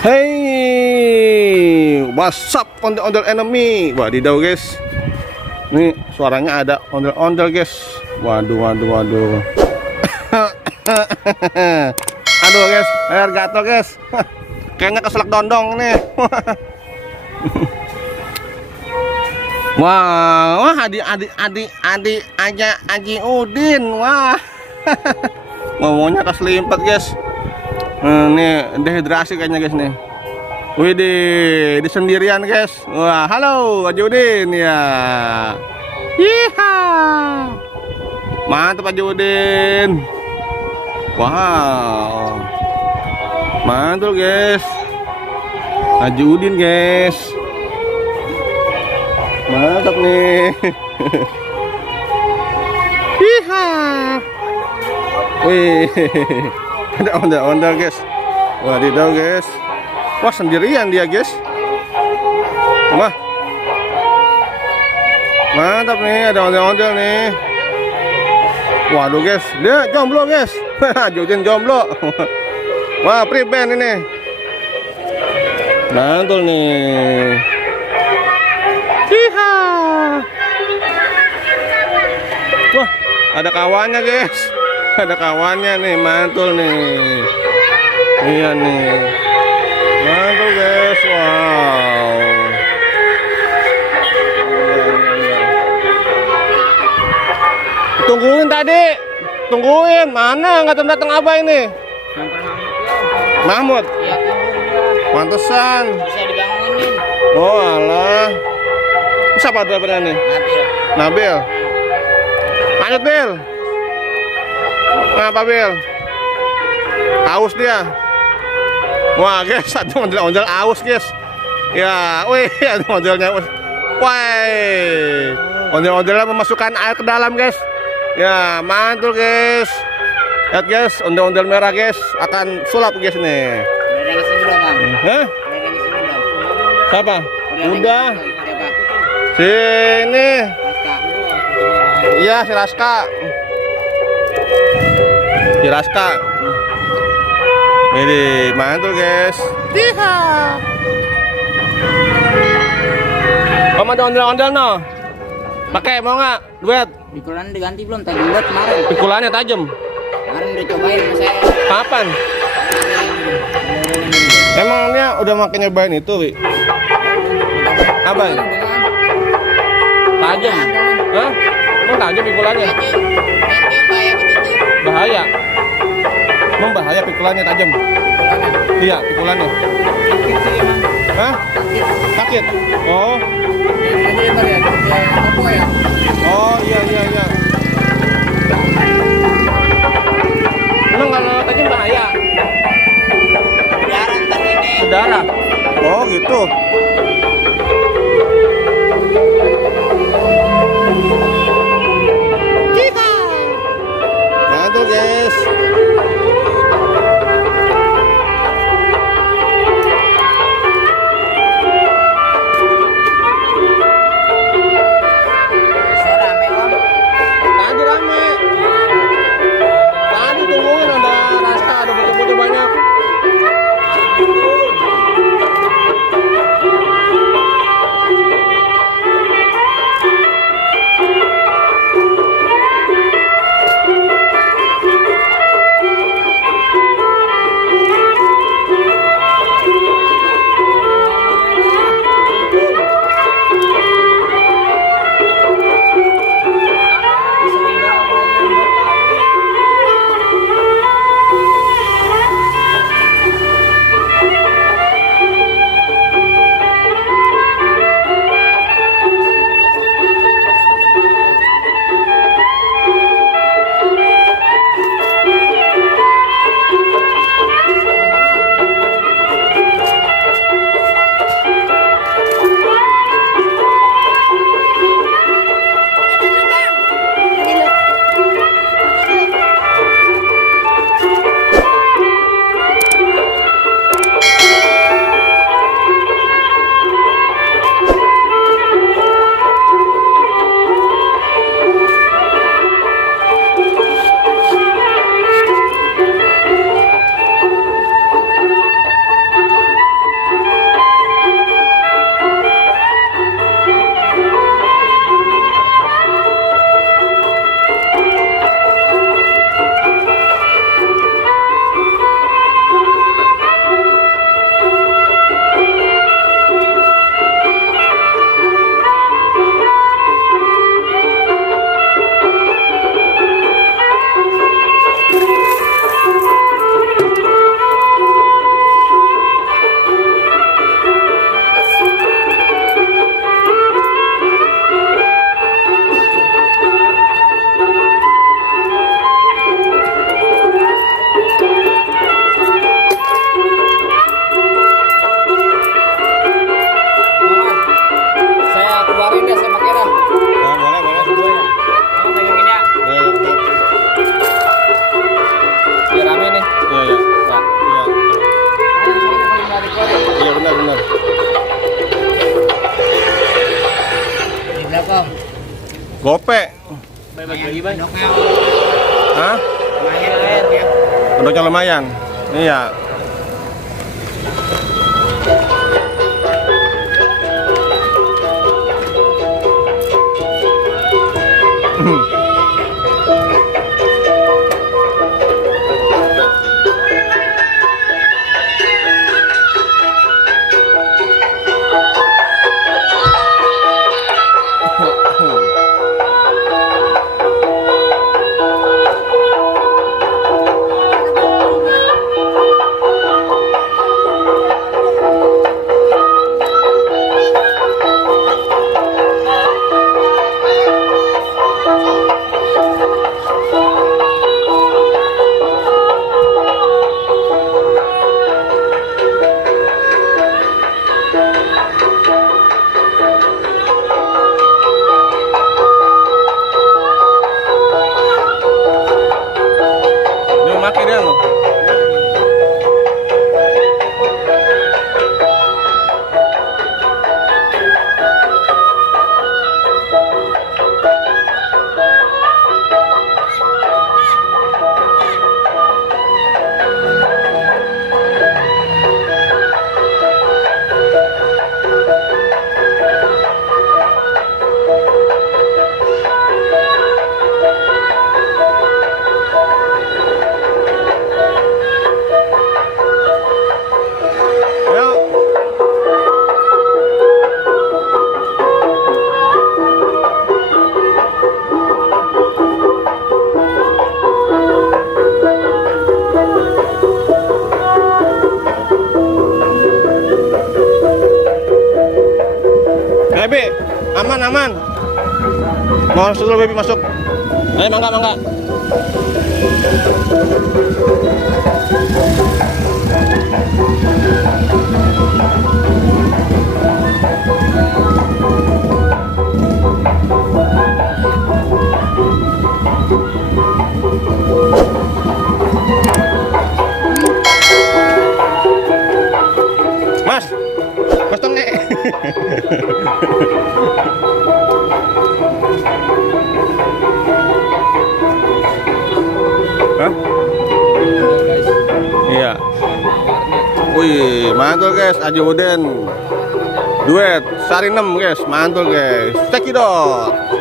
Hey, what's up ondel-ondel enemy? Wadidaw guys, nih suaranya ada ondel-ondel guys. Waduh. Aduh guys, air gatel guys. Kayaknya keselak dondong nih. Wah, adik aja Aji Udin. Wah. Ngomongnya keselimpet guys. Nih dehidrasi kayaknya guys nih. Widih, di sendirian guys. Wah, halo Haji Udin ya. Hiha. Mantap Haji Udin. Wow. Mantul guys. Haji Udin guys. Mantap nih. Hiha. Wih. Ada ondel-ondel guys. Wadidaw guys. Wah, sendirian dia guys. Wah, mantap nih, ada ondel-ondel nih. Waduh guys, dia jomblo guys. Jodin jomblo. Wah, pre-band ini. Mantul nih. Hiha. Wah, ada kawannya guys. Ada kawannya nih, mantul nih. Iya nih. Mantul guys, wow. Tungguin tadi, tungguin. Mana nggak datang abah ini? Mahmud. Iya, pantesan. Bisa dibangunin. Oh alah. Siapa tuh nih? Nabil. Lanjut Bil. Kenapa Bil? Aus dia. Wah guys, satu ondel-ondel aus guys. Ya, wih, ada ondelnya. Wih, ondel-ondelnya memasukkan air ke dalam guys. Ya, mantul guys. Lihat guys, ondel-ondel merah guys akan sulap guys nih. Udah ngisi belum, Bang? Hah? Udah ngisi belum? Siapa? Udah. Siapa? Sini. Raska. Iya, si Raska. Si Raska. Ini mantul guys. Tiha. Kamu ada ondel-ondel no? Pakai mau nggak? Duet. Pikulannya diganti belum? Tadi lihat kemarin. Pikulannya tajam. Kemarin udah cobain sama saya. Kapan? Emang dia udah makin nyobain itu, Wi? Apa? Tajam. Hah? Emang tajam pikulannya? Bahaya. Emang bahaya pikulannya tajam? Iya, pikulannya. Sakit sih emang. Hah? Sakit? Oh. Ini lebar ya, topo ya. Oh, iya. Emang kalau tajam bahaya? Jarang ntar ini. Berdarah? Oh, gitu. Mantul guys. Saya rame, Om. Tadi rame. Tadi tungguin ada Raska, ada bocah-bocah banyak. Gope. Bagi-bagi bang. Hah? Lumayan ya. Bentuknya lumayan. Iya. Dia pakai dia loh. Ayo. Baby, aman aman. Mau masuk dulu baby masuk. Ayo mangga mangga. Mas, mas tengek. Hah? Iya. Wih, mantul guys, Aji Uden. Duet, Sari 6 guys, mantul guys. Cekidot.